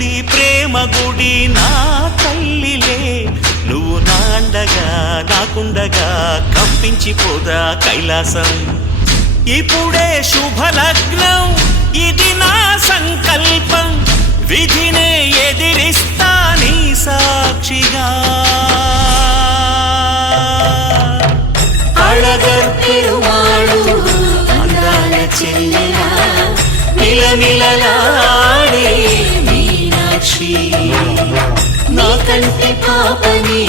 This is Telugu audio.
గుడి ప్రేమ గుడి నా తల్లిలే నువ్వు నాండగా నాకుండగా కంపించిపోదా కైలాసం ఇప్పుడే శుభలగ్నం ఇది నా సంకల్పం విధినే ఎదిరిస్తా నీ సాక్షిగా అళగర్ పెరుమాళు అందాల చెల్లెలా మిలమిలలాడే మీనాక్షి నా కంటి పాపని